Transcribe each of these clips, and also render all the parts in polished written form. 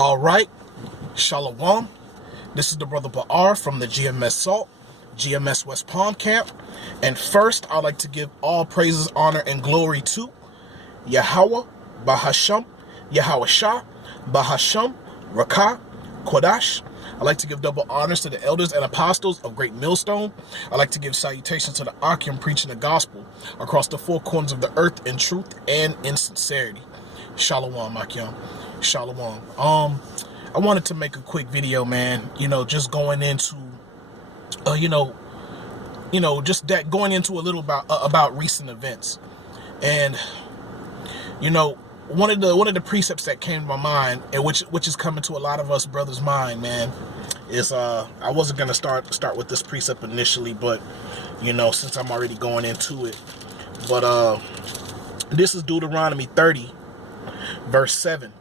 All right, Shalom. This is the brother Ba'ar from the GMS Salt, GMS West Palm Camp. And first, I'd like to give all praises, honor, and glory to Yahweh, Bahasham, Yahweh Shah, Bahasham, Rakah, Kodash. I'd like to give double honors to the elders and apostles of Great Millstone. I'd like to give salutations to the Akim preaching the gospel across the four corners of the earth in truth and in sincerity. Shalom, Akim. Shalom. I wanted to make a quick video, man. Just going into, going into a little about recent events, and one of the precepts that came to my mind, and which is coming to a lot of us brothers' mind, man, is I wasn't gonna start with this precept initially, but since I'm already going into it, but this is Deuteronomy 30, verse 7.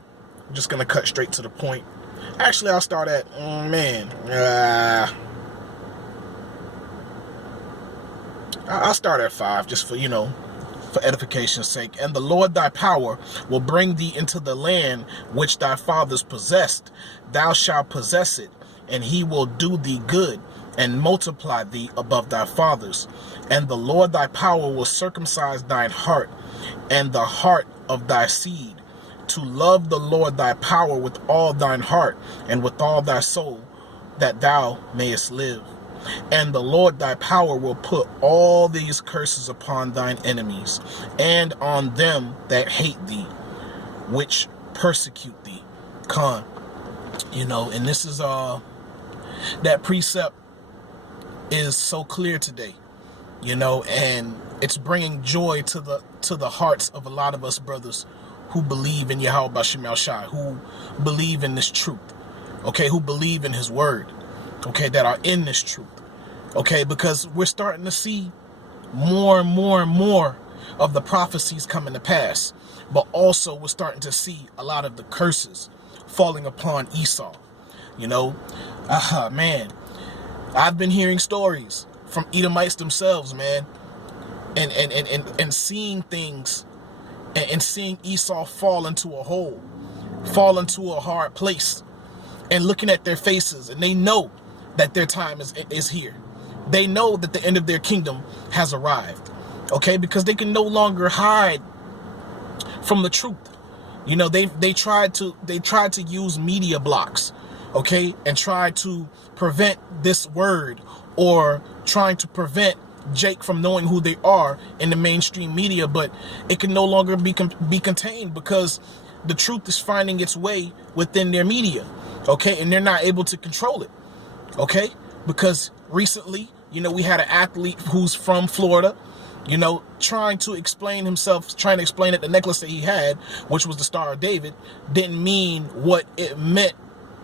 I'm just gonna cut straight to the point. Actually, I'll start at I'll start at 5, just for edification's sake. And the Lord thy power will bring thee into the land which thy fathers possessed. Thou shalt possess it, and he will do thee good, and multiply thee above thy fathers. And the Lord thy power will circumcise thine heart, and the heart of thy seed, to love the Lord thy power with all thine heart, and with all thy soul, that thou mayest live. And the Lord thy power will put all these curses upon thine enemies, and on them that hate thee, which persecute thee. And this is that precept is so clear today, and it's bringing joy to the hearts of a lot of us brothers who believe in Yahweh Bashim Al-Shai, who believe in this truth, who believe in his word, that are in this truth, because we're starting to see more and more and more of the prophecies coming to pass, but also we're starting to see a lot of the curses falling upon Esau. Man, I've been hearing stories from Edomites themselves, man, and seeing things, and seeing Esau fall into a hole, fall into a hard place, and looking at their faces, and they know that their time is here. They know that the end of their kingdom has arrived, because they can no longer hide from the truth. They tried to use media blocks, and try to prevent this word, or trying to prevent Jake from knowing who they are in the mainstream media, but it can no longer be contained, because the truth is finding its way within their media, and they're not able to control it, because recently, we had an athlete who's from Florida, trying to explain that the necklace that he had, which was the Star of David, didn't mean what it meant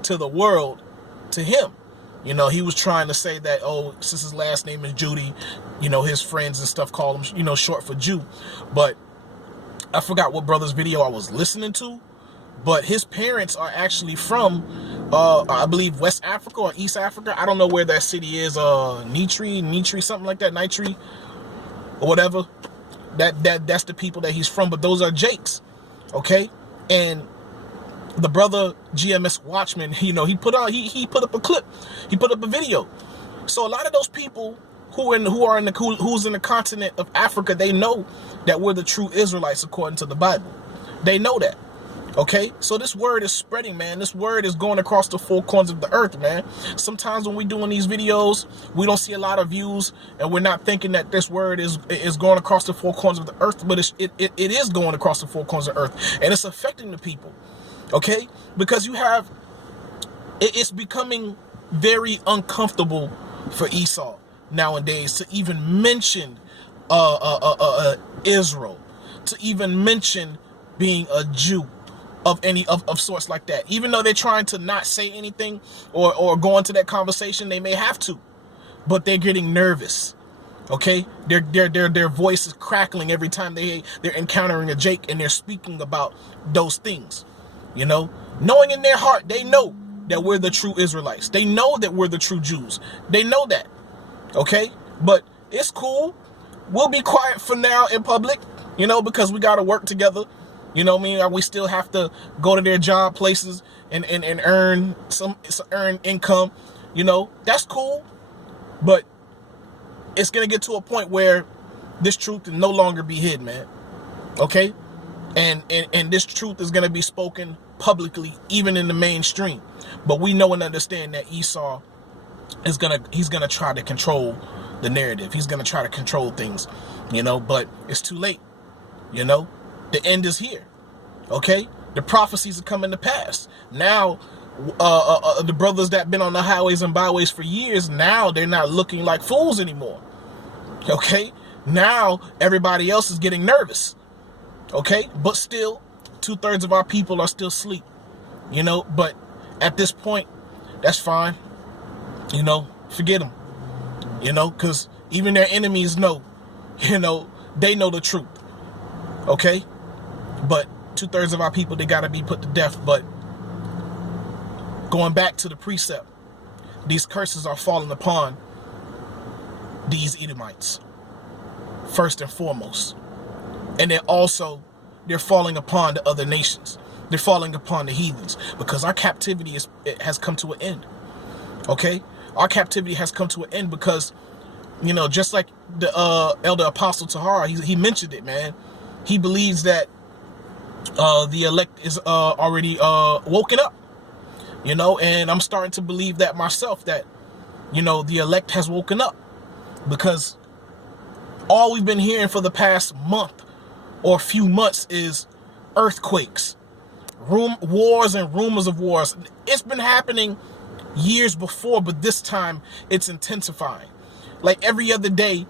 to the world to him. He was trying to say that, since his last name is Judy, his friends and stuff call him, short for Jew. But I forgot what brother's video I was listening to, but his parents are actually from, I believe, West Africa or East Africa. I don't know where that city is, Nitri, something like that, Nitri, or whatever. That's the people that he's from, but those are Jake's, and the brother GMS Watchman, he put up a clip, he put up a video. So a lot of those people who's in the continent of Africa, they know that we're the true Israelites according to the Bible. They know that. So this word is spreading, man. This word is going across the four corners of the earth, man. Sometimes when we're doing these videos, we don't see a lot of views, and we're not thinking that this word is going across the four corners of the earth, but it is going across the four corners of the earth, and it's affecting the people. Because it's becoming very uncomfortable for Esau nowadays to even mention Israel, to even mention being a Jew of any of sorts like that. Even though they're trying to not say anything or go into that conversation, they may have to, but they're getting nervous. Their voice is crackling every time they're encountering a Jake and they're speaking about those things. Knowing in their heart, they know that we're the true Israelites. They know that we're the true Jews. They know that. But it's cool. We'll be quiet for now in public, because we got to work together. You know what I mean? We still have to go to their job places and earn earn income. You know, that's cool. But it's going to get to a point where this truth will no longer be hid, man. Okay? And this truth is going to be spoken publicly, even in the mainstream. But we know and understand that Esau he's gonna try to control the narrative. He's gonna try to control things, you know, but it's too late. You know, the end is here. Okay, the prophecies are coming to pass. Now, the brothers that been on the highways and byways for years, now they're not looking like fools anymore. Okay, now everybody else is getting nervous. Okay, but still, 2/3 of our people are still asleep. You know, but at this point, that's fine. You know, forget them. You know, because even their enemies know, you know, they know the truth. Okay? But 2/3 of our people, they got to be put to death. But going back to the precept, these curses are falling upon these Edomites, first and foremost. And they're falling upon the other nations. They're falling upon the heathens, because our captivity has come to an end. Okay? Our captivity has come to an end because, you know, just like the elder apostle Tahar, he mentioned it, man. He believes that the elect is already woken up, you know, and I'm starting to believe that myself, that, you know, the elect has woken up, because all we've been hearing for the past month or few months is earthquakes, wars and rumors of wars. It's been happening years before, but this time it's intensifying. Like every other day,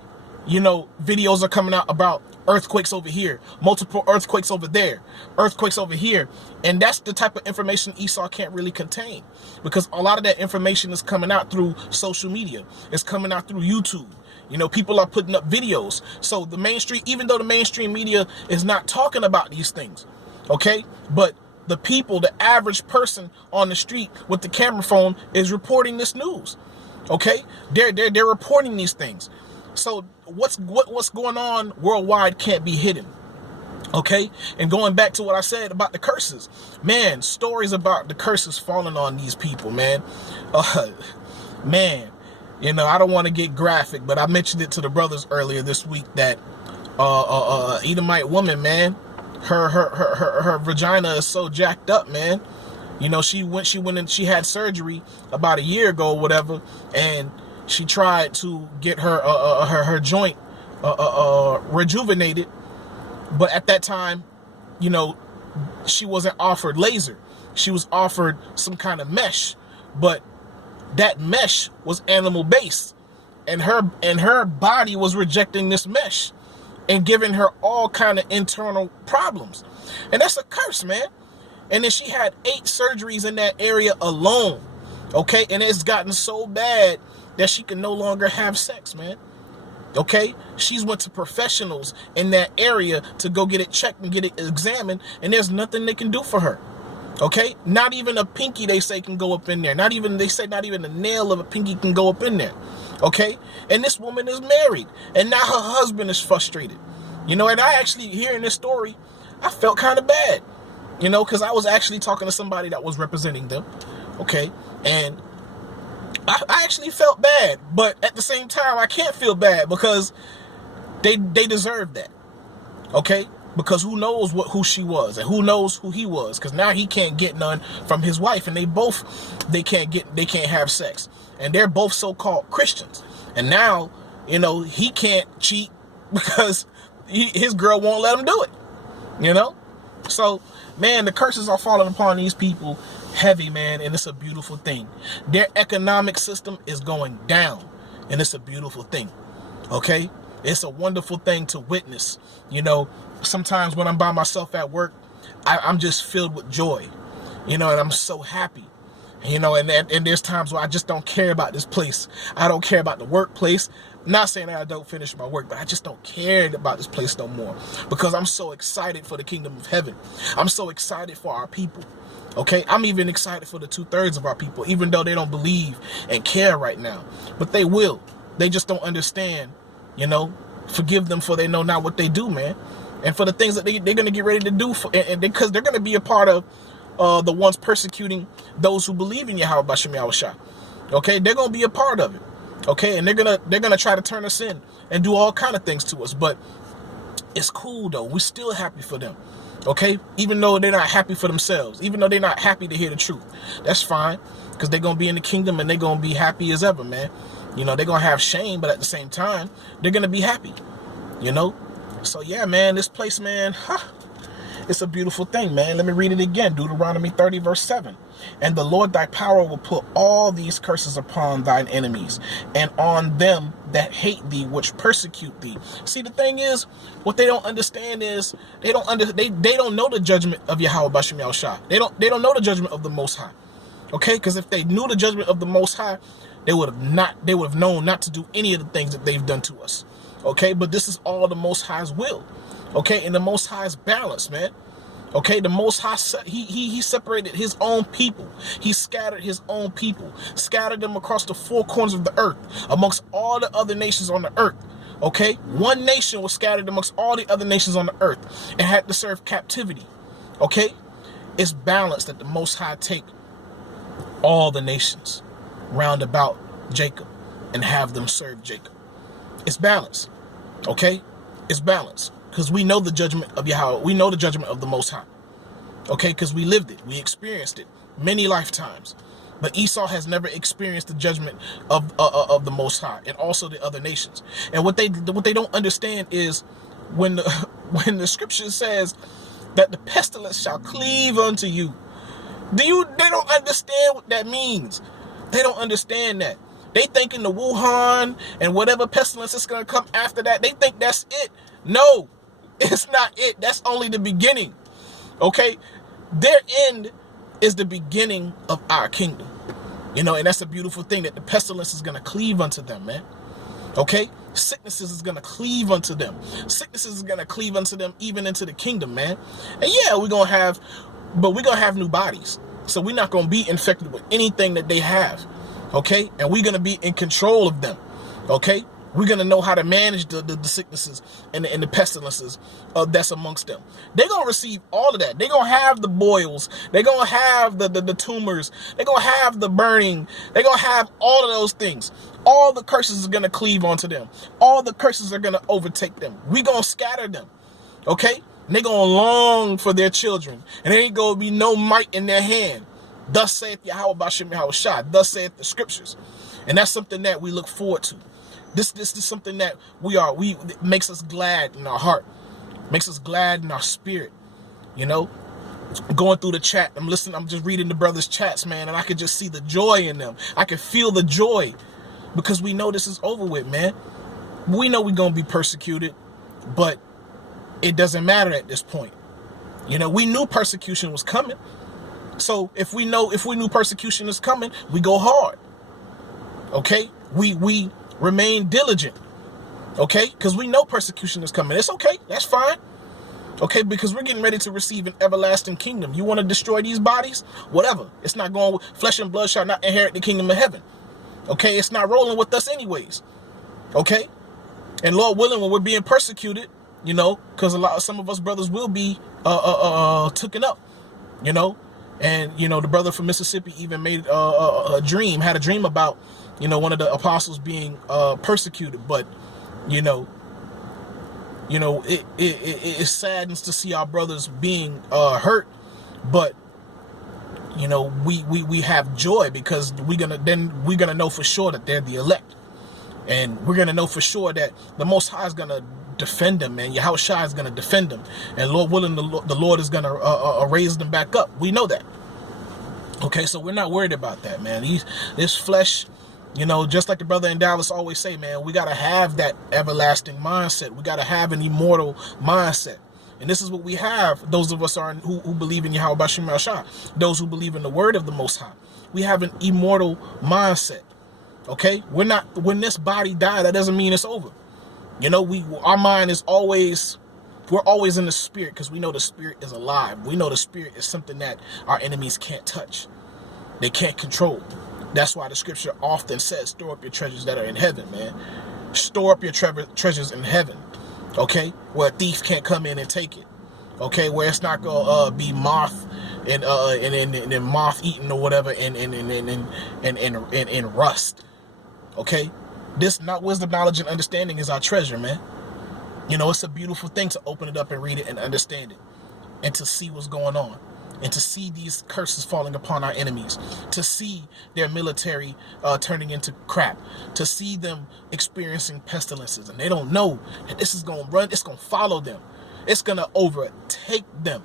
you know, videos are coming out about earthquakes over here, multiple earthquakes over there, earthquakes over here. And that's the type of information Esau can't really contain, because a lot of that information is coming out through social media. It's coming out through YouTube. You know, people are putting up videos. So the mainstream, even though the mainstream media is not talking about these things, okay, but the people, the average person on the street with the camera phone is reporting this news. Okay, they're reporting these things. So what's going on worldwide can't be hidden. Okay, and going back to what I said about the curses, man, stories about the curses falling on these people, man. Man, you know, I don't want to get graphic, but I mentioned it to the brothers earlier this week that Edomite woman, man, her vagina is so jacked up, man. You know, she went and she had surgery about a year ago or whatever, and she tried to get her joint rejuvenated, but at that time, you know, she wasn't offered laser. She was offered some kind of mesh, but that mesh was animal based, and her body was rejecting this mesh and giving her all kind of internal problems. And that's a curse, man. And then she had 8 surgeries in that area alone. Okay? And it's gotten so bad that she can no longer have sex, man. Okay? She's went to professionals in that area to go get it checked and get it examined, and there's nothing they can do for her. Okay? Not even a pinky, they say, can go up in there. Not even the nail of a pinky can go up in there. Okay? And this woman is married, and now her husband is frustrated. You know, and I actually, hearing this story, I felt kind of bad. You know, because I was actually talking to somebody that was representing them. Okay? And I actually felt bad, but at the same time, I can't feel bad, because they deserve that. Okay? Because who knows who she was, and who knows who he was, because now he can't get none from his wife, and they can't have sex, and they're both so-called Christians, and now, you know, he can't cheat because his girl won't let him do it. You know, so man, the curses are falling upon these people heavy, man, and it's a beautiful thing. Their economic system is going down, and it's a beautiful thing. Okay, it's a wonderful thing to witness. You know, sometimes when I'm by myself at work, I'm just filled with joy, you know, and I'm so happy, you know, and there's times where I just don't care about this place. I don't care about the workplace. I'm not saying that I don't finish my work, but I just don't care about this place no more, because I'm so excited for the kingdom of heaven. I'm so excited for our people. Okay, I'm even excited for the 2/3 of our people, even though they don't believe and care right now, but they will. They just don't understand, you know. Forgive them, for they know not what they do, man. and for the things that they're going to get ready to do, and because they're going to be a part of the ones persecuting those who believe in Yahweh Bashim Yahushua. Okay, they're going to be a part of it. Okay, and they're gonna try to turn us in and do all kind of things to us, but it's cool though. We're still happy for them. Okay, even though they're not happy for themselves, even though they're not happy to hear the truth, that's fine, because they're gonna be in the kingdom and they're gonna be happy as ever, man. You know, they're gonna have shame, but at the same time, they're gonna be happy. You know, so yeah, man, this place, man, it's a beautiful thing, man. Let me read it again. Deuteronomy 30, verse 7. And the Lord thy power will put all these curses upon thine enemies, and on them that hate thee, which persecute thee. See, the thing is, what they don't understand is they don't know the judgment of Yahweh Bashim Yahushua. They don't know the judgment of the Most High. Okay, because if they knew the judgment of the Most High, they would have known not to do any of the things that they've done to us. Okay, but this is all the Most High's will. Okay, and the Most High's balance, man. Okay, the Most High, he separated his own people. He scattered his own people, scattered them across the four corners of the earth, amongst all the other nations on the earth. Okay, one nation was scattered amongst all the other nations on the earth and had to serve captivity. Okay, it's balanced that the Most High take all the nations round about Jacob and have them serve Jacob. It's balanced. Okay, it's balanced. Because we know the judgment of Yahweh. We know the judgment of the Most High. Okay, because we lived it. We experienced it many lifetimes. But Esau has never experienced the judgment of the Most High and also the other nations. And what they don't understand is when the scripture says that the pestilence shall cleave unto you. They don't understand what that means. They don't understand that. They think in the Wuhan and whatever pestilence is going to come after that, they think that's it. No. It's not it. That's only the beginning. Okay? Their end is the beginning of our kingdom. You know, and that's a beautiful thing, that the pestilence is going to cleave unto them, man. Okay? Sicknesses is going to cleave unto them. Sicknesses is going to cleave unto them even into the kingdom, man. And yeah, we're going to have new bodies. So we're not going to be infected with anything that they have. Okay? And we're going to be in control of them. Okay? We're going to know how to manage the sicknesses and the pestilences that's amongst them. They're going to receive all of that. They're going to have the boils. They're going to have the tumors. They're going to have the burning. They're going to have all of those things. All the curses are going to cleave onto them. All the curses are going to overtake them. We're going to scatter them. Okay? And they're going to long for their children. And there ain't going to be no might in their hand. Thus saith Yahweh Bashim Yahushua. Thus saith the scriptures. And that's something that we look forward to. This is something that it makes us glad in our heart, makes us glad in our spirit. You know, going through the chat, I'm just reading the brothers' chats, man, and I could just see the joy in them. I could feel the joy because we know this is over with, man. We know we're going to be persecuted, but it doesn't matter at this point. You know, we knew persecution was coming. So if we knew persecution is coming, we go hard. Okay? We remain diligent, okay? Because we know persecution is coming. It's okay. That's fine, okay? Because we're getting ready to receive an everlasting kingdom. You want to destroy these bodies? Whatever. It's not going. Flesh and blood shall not inherit the kingdom of heaven, okay? It's not rolling with us anyways, okay? And Lord willing, when we're being persecuted, you know, because some of us brothers will be taken up, you know, and you know the brother from Mississippi even made had a dream about, you know, one of the apostles being persecuted. But you know it saddens to see our brothers being hurt, but you know we have joy because we're gonna know for sure that they're the elect, and we're gonna know for sure that the Most High is gonna defend them, man. Yahushua is gonna defend them, and Lord willing, the Lord is gonna raise them back up. We know that. Okay, so we're not worried about that, man. This flesh, you know, just like the brother in Dallas always say, man, we got to have that everlasting mindset. We got to have an immortal mindset. And this is what we have, those of us who believe in Yahweh Bashim Yahushua, those who believe in the word of the Most High. We have an immortal mindset. Okay? When this body dies, that doesn't mean it's over. You know, our mind is always, we're always in the spirit because we know the spirit is alive. We know the spirit is something that our enemies can't touch. They can't control. That's why the scripture often says, store up your treasures that are in heaven, man. Store up your treasures in heaven. Okay, where a thief can't come in and take it. Okay, where it's not gonna be moth and moth eaten or whatever and rust. Okay, this not wisdom, knowledge, and understanding is our treasure, man. You know, it's a beautiful thing to open it up and read it and understand it, and to see what's going on, and to see these curses falling upon our enemies, to see their military turning into crap, to see them experiencing pestilences, and they don't know that this is going to run, it's going to follow them, it's going to overtake them.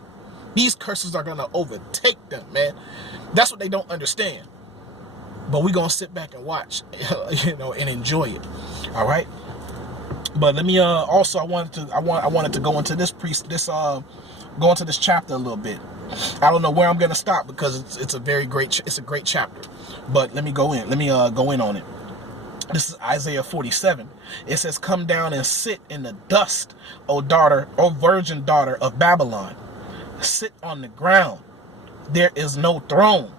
These curses are going to overtake them, man. That's what they don't understand. But we're going to sit back and watch, you know, and enjoy it. All right. But let me also I wanted to go into this go into this chapter a little bit. I don't know where I'm going to stop because it's a great chapter. But let me go in. Let me go in on it. This is Isaiah 47. It says, "Come down and sit in the dust, O virgin daughter of Babylon. Sit on the ground. There is no throne."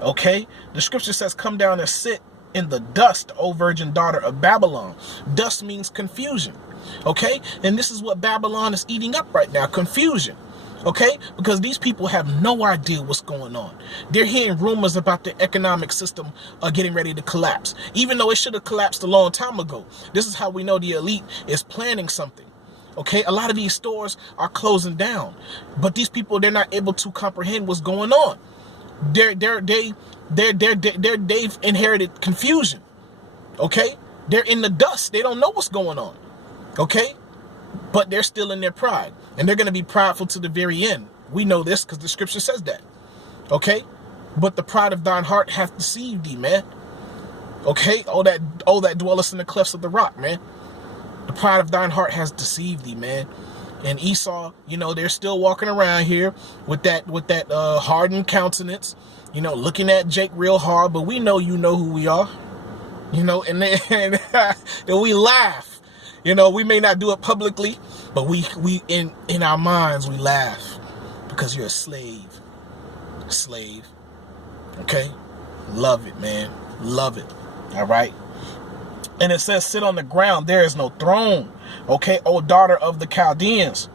Okay? The scripture says, "Come down and sit in the dust, O virgin daughter of Babylon." Dust means confusion. Okay? And this is what Babylon is eating up right now, confusion. Okay? Because these people have no idea what's going on. They're hearing rumors about the economic system getting ready to collapse, even though it should have collapsed a long time ago. This is how we know the elite is planning something. Okay? A lot of these stores are closing down, but these people, they're not able to comprehend what's going on. They've inherited confusion. Okay? They're in the dust. They don't know what's going on. Okay? But they're still in their pride. And they're going to be prideful to the very end. We know this because the scripture says that. Okay? But the pride of thine heart hath deceived thee, man. Okay? Oh, that dwellest in the clefts of the rock, man. The pride of thine heart has deceived thee, man. And Esau, you know, they're still walking around here with that hardened countenance, you know, looking at Jake real hard. But we know, you know who we are, you know, and we laugh. You know, we may not do it publicly, but we in our minds we laugh because you're a slave. Okay, love it, man, love it. All right. And it says, "Sit on the ground, there is no throne. Okay, O daughter of the Chaldeans,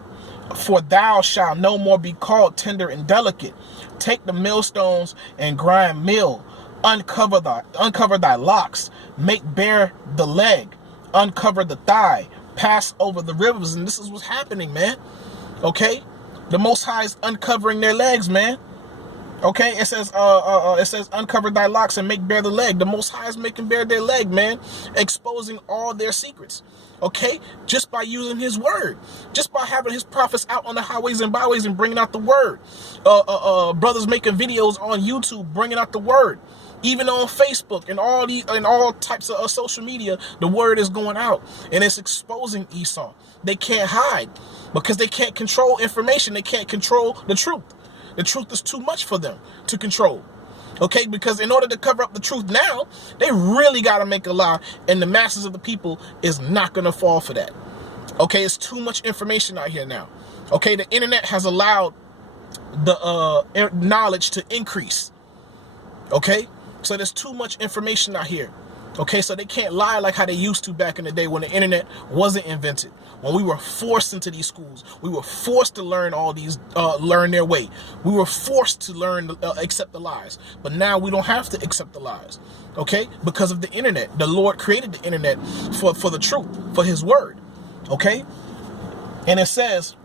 for thou shalt no more be called tender and delicate. Take the millstones and grind meal. Uncover thy locks. Make bare the leg. Uncover the thigh. Pass over the rivers." And this is what's happening, man. Okay, the Most High is uncovering their legs, man. Okay, it says uncover thy locks and make bare the leg. The Most High is making bare their leg, man, exposing all their secrets. Okay, just by using his word, just by having his prophets out on the highways and byways and bringing out the word. Brothers making videos on YouTube bringing out the word. Even on Facebook and all types of social media, the word is going out and it's exposing Esau. They can't hide because they can't control information. They can't control the truth. The truth is too much for them to control. Okay, because in order to cover up the truth now, they really got to make a lie, and the masses of the people is not going to fall for that. Okay, it's too much information out here now. Okay, the internet has allowed the knowledge to increase. Okay, so there's too much information out here. Okay, so they can't lie like how they used to back in the day when the internet wasn't invented. When we were forced into these schools, we were forced to learn all these, learn their way. We were forced to learn, accept the lies. But now we don't have to accept the lies. Okay, because of the internet. The Lord created the internet for the truth, for his word. Okay, and it says,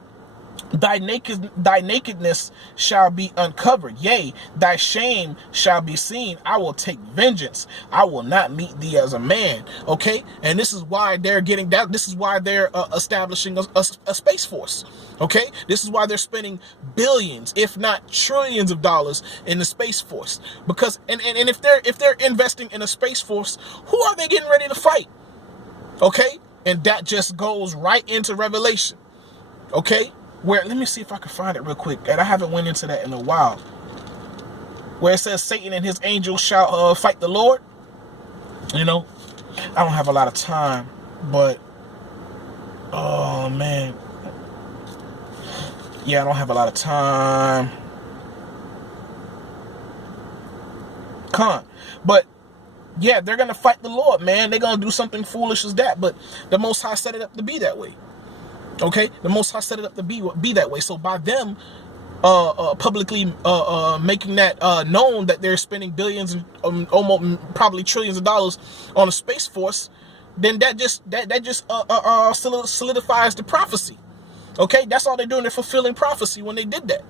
thy nakedness shall be uncovered, yea, thy shame shall be seen. I will take vengeance. I will not meet thee as a man. Okay, and this is why they're getting that. This is why they're establishing a space force. Okay, this is why they're spending billions, if not trillions of dollars in the space force. Because and if they're investing in a space force, who are they getting ready to fight? Okay, and that just goes right into Revelation. Okay. Where, let me see if I can find it real quick. And I haven't went into that in a while. Where it says Satan and his angels shall fight the Lord. You know, I don't have a lot of time, but oh man, yeah, I don't have a lot of time. But yeah, they're gonna fight the Lord, man. They're gonna do something foolish as that. But the Most High set it up to be that way. Okay, the Most High set it up to be that way. So by them publicly making that known that they're spending billions and almost probably trillions of dollars on a space force, then that just solidifies the prophecy. Okay, that's all they're doing. They're fulfilling prophecy when they did that.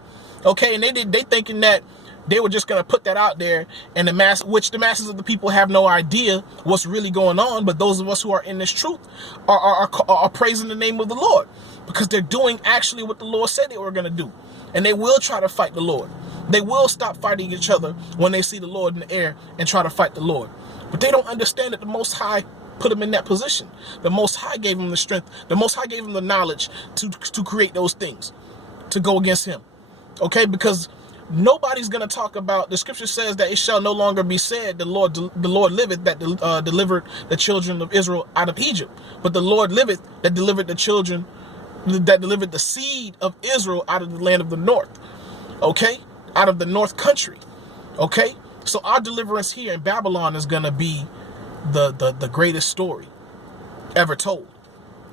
Okay, and they thinking that they were just gonna put that out there, and the masses of the people have no idea what's really going on. But those of us who are in this truth are praising the name of the Lord, because they're doing actually what the Lord said they were gonna do, and they will try to fight the Lord. They will stop fighting each other when they see the Lord in the air and try to fight the Lord. But they don't understand that the Most High put them in that position. The Most High gave them the strength. The Most High gave them the knowledge to create those things, to go against him. Okay, because nobody's going to talk about, the scripture says that it shall no longer be said, the Lord liveth that delivered the children of Israel out of Egypt. But the Lord liveth that delivered the seed of Israel out of the land of the north. Okay, out of the north country. Okay, so our deliverance here in Babylon is going to be the greatest story ever told.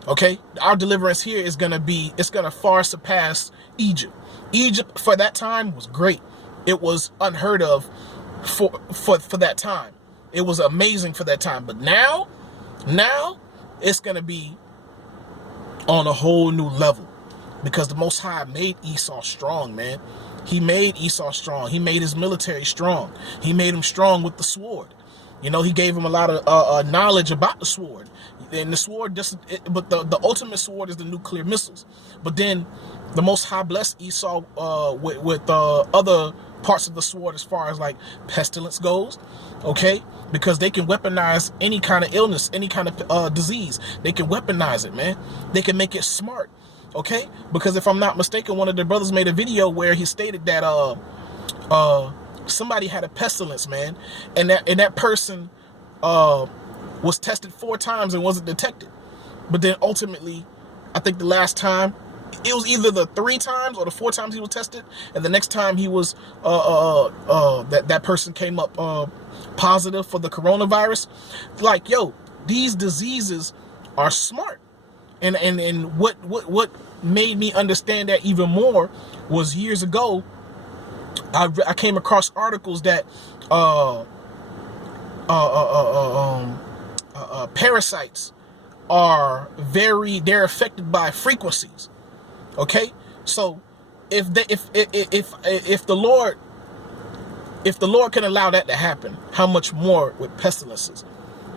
Okay, our deliverance here is going to be, it's going to far surpass Egypt. Egypt for that time was great. It was unheard of for that time. It was amazing for that time. But now it's going to be on a whole new level, because the Most High made Esau strong, man. He made Esau strong. He made his military strong. He made him strong with the sword. You know, he gave him a lot of knowledge about the sword. And the sword, but the ultimate sword is the nuclear missiles. But then the Most High blessed Esau with other parts of the sword as far as like pestilence goes. Okay, because they can weaponize any kind of illness, any kind of disease. They can weaponize it, man. They can make it smart. Okay, because if I'm not mistaken, one of the brothers made a video where he stated that somebody had a pestilence, man, and that person was tested 4 times and wasn't detected. But then ultimately, I think the last time, it was either the 3 times or the 4 times he was tested, and the next time he was that person came up positive for the coronavirus. Like, yo, these diseases are smart. And what made me understand that even more was years ago, I came across articles that parasites they're affected by frequencies. Okay, so if the Lord can allow that to happen, how much more with pestilences?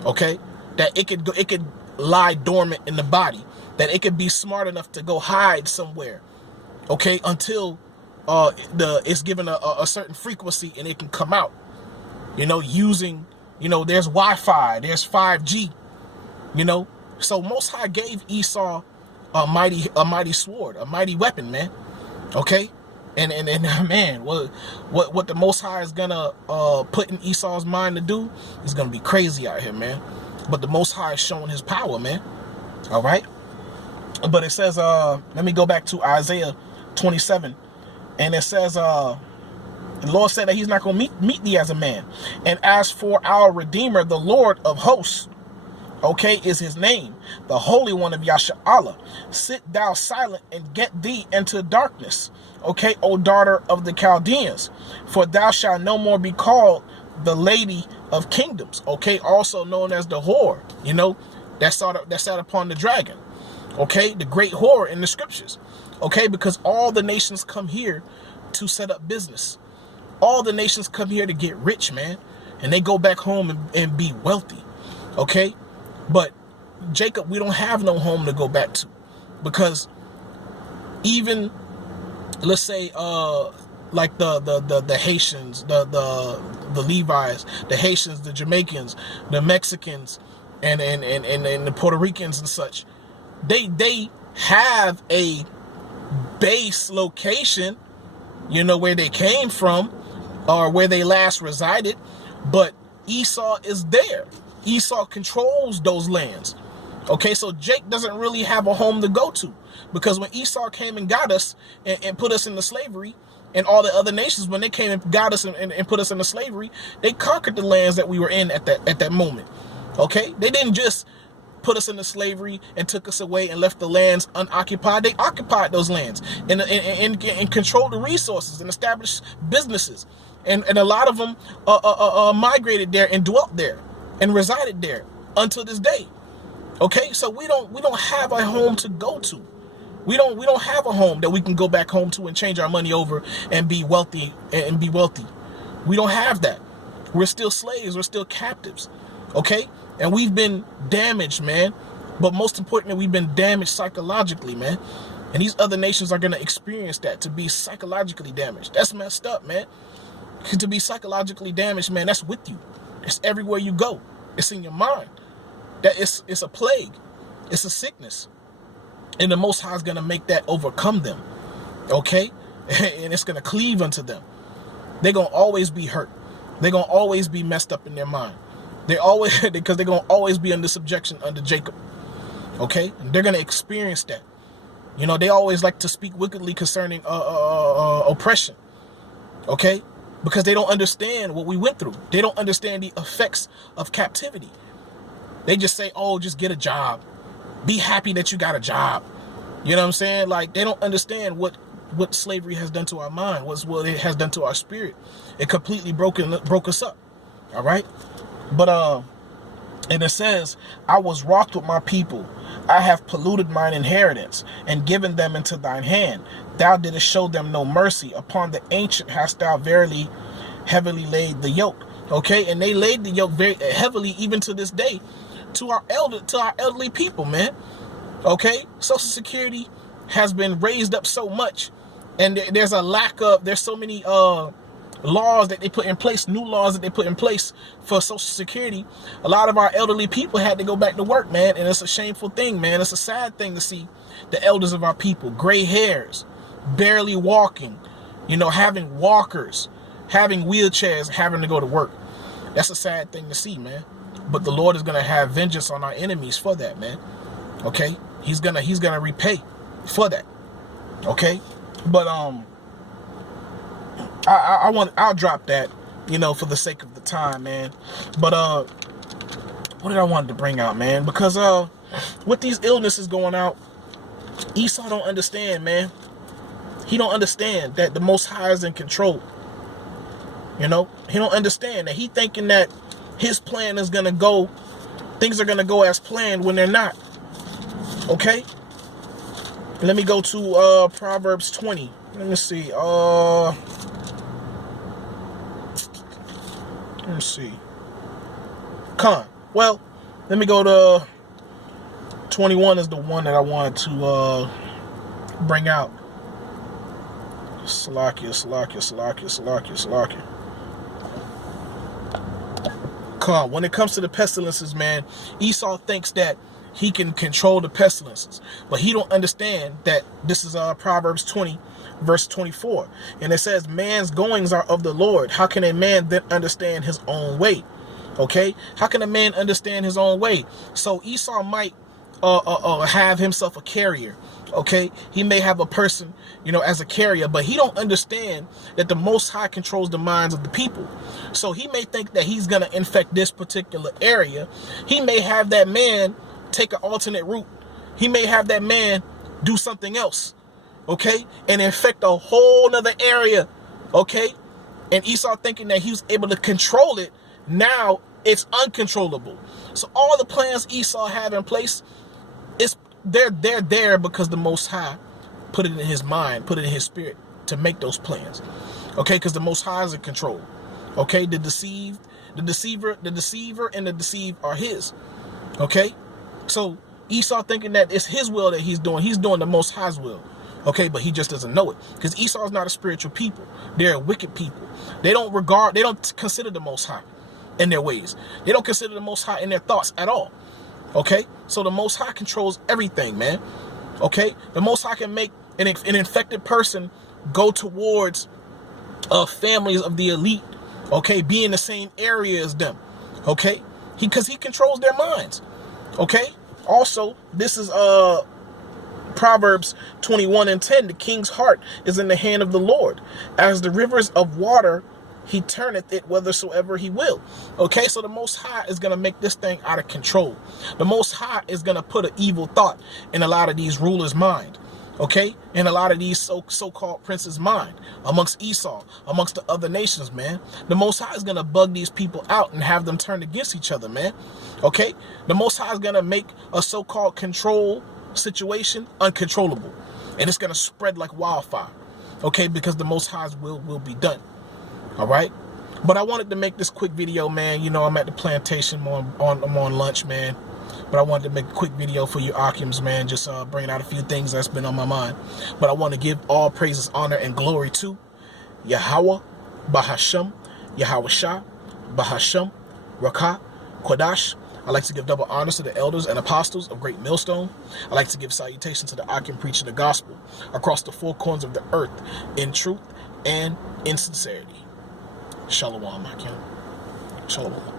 Okay, that it could lie dormant in the body, that it could be smart enough to go hide somewhere. Okay, until it's given a certain frequency and it can come out. You know, using, you know, there's Wi-Fi, there's 5G. You know, so Most High gave Esau a mighty sword, a mighty weapon, man. Okay, and man, what the Most High is gonna put in Esau's mind to do is gonna be crazy out here, man. But the Most High is showing his power, man. All right, but it says, let me go back to Isaiah 27, and it says, the Lord said that he's not going to meet thee as a man. And as for our Redeemer, the Lord of hosts, okay, is his name, the Holy One of Yasharahla. Sit thou silent and get thee into darkness, okay, O daughter of the Chaldeans, for thou shalt no more be called the Lady of Kingdoms, okay, also known as the whore, you know, that sat upon the dragon, okay, the great whore in the scriptures, okay, because all the nations come here to set up business. All the nations come here to get rich, man, and they go back home and be wealthy, okay? But Jacob, we don't have no home to go back to, because even, let's say, like the Haitians, the Levites, the Haitians, the Jamaicans, the Mexicans, and the Puerto Ricans and such, they have a base location, you know, where they came from, or where they last resided, but Esau is there. Esau controls those lands. Okay, so Jake doesn't really have a home to go to, because when Esau came and got us and put us into slavery, and all the other nations, when they came and got us and put us into slavery, they conquered the lands that we were in at that moment. Okay, they didn't just put us into slavery and took us away and left the lands unoccupied. They occupied those lands and controlled the resources and established businesses. And a lot of them migrated there and dwelt there and resided there until this day. Okay, so we don't have a home to go to. We don't have a home that we can go back home to and change our money over and be wealthy We don't have that. We're still slaves. We're still captives. Okay, and we've been damaged, man. But most importantly, we've been damaged psychologically, man. And these other nations are gonna experience that, to be psychologically damaged. That's messed up, man. To be psychologically damaged, man, that's with you. It's everywhere you go. It's in your mind. It's a plague. It's a sickness. And the Most High is going to make that overcome them. Okay? And it's going to cleave unto them. They're going to always be hurt. They're going to always be messed up in their mind. Because they're going to always be under subjection under Jacob. Okay? And they're going to experience that. You know, they always like to speak wickedly concerning oppression. Okay? Because they don't understand what we went through. They don't understand the effects of captivity. They just say, oh, just get a job. Be happy that you got a job. You know what I'm saying? Like, they don't understand what slavery has done to our mind, what it has done to our spirit. It completely broke us up. All right? But, and it says, I was wroth with my people. I have polluted mine inheritance and given them into thine hand. Thou didst show them no mercy. Upon the ancient hast thou verily heavily laid the yoke. Okay? And they laid the yoke very heavily, even to this day, to our elderly people, man. Okay? Social Security has been raised up so much, and there's so many laws that they put in place, new laws that they put in place for Social Security. A lot of our elderly people had to go back to work, man, and it's a shameful thing, man. It's a sad thing to see the elders of our people, gray hairs, barely walking, you know, having walkers, having wheelchairs, having to go to work. That's a sad thing to see, man. But the Lord is going to have vengeance on our enemies for that, man. Okay? He's going to repay for that. Okay? But I'll drop that, you know, for the sake of the time, man. But what did I want to bring out, man? Because with these illnesses going out, Esau don't understand, man. He don't understand that the Most High is in control. You know, he don't understand that. He thinking that his plan is gonna go, things are gonna go as planned when they're not. Okay? Let me go to Proverbs 20. Let me see. Let me see. Well, let me go to 21 is the one that I wanted to bring out. Salakia. When it comes to the pestilences, man, Esau thinks that he can control the pestilences, but he don't understand that this is Proverbs 20, verse 24, and it says, man's goings are of the Lord. How can a man then understand his own way? Okay, how can a man understand his own way? So Esau might have himself a carrier. Okay, he may have a person, you know, as a carrier, but he don't understand that the Most High controls the minds of the people. So he may think that he's going to infect this particular area. He may have that man take an alternate route. He may have that man do something else, okay, and infect a whole nother area, okay? And Esau thinking that he was able to control it, now it's uncontrollable. So all the plans Esau had in place, they're there because the Most High put it in his mind, put it in his spirit to make those plans. Okay, because the Most High is in control. Okay, the deceiver and the deceived are his. Okay, so Esau thinking that it's his will that he's doing the Most High's will. Okay, but he just doesn't know it, because Esau is not a spiritual people. They're a wicked people. They don't consider the Most High in their ways. They don't consider the Most High in their thoughts at all. Okay, so the Most High controls everything, man. Okay, the Most High can make an infected person go towards families of the elite. Okay, be in the same area as them. Okay, because he controls their minds. Okay, also this is Proverbs 21:10. The king's heart is in the hand of the Lord, as the rivers of water he turneth it whithersoever he will. Okay, so the Most High is going to make this thing out of control. The Most High is going to put an evil thought in a lot of these rulers' mind. Okay, in a lot of these so-called princes' mind, amongst Esau, amongst the other nations, man. The Most High is going to bug these people out and have them turn against each other, man. Okay, the Most High is going to make a so-called control situation uncontrollable. And it's going to spread like wildfire. Okay, because the Most High's will be done. All right. But I wanted to make this quick video, man. You know, I'm at the plantation. I'm on lunch, man. But I wanted to make a quick video for you Akims, man. Just bringing out a few things that's been on my mind. But I want to give all praises, honor, and glory to Yahweh, Bahashem, Yahweh Shah, Bahashem, Rakah, Kodash. I like to give double honors to the elders and apostles of Great Millstone. I like to give salutations to the Akim preaching the gospel across the four corners of the earth in truth and in sincerity. Shalom, Akim. Shalom.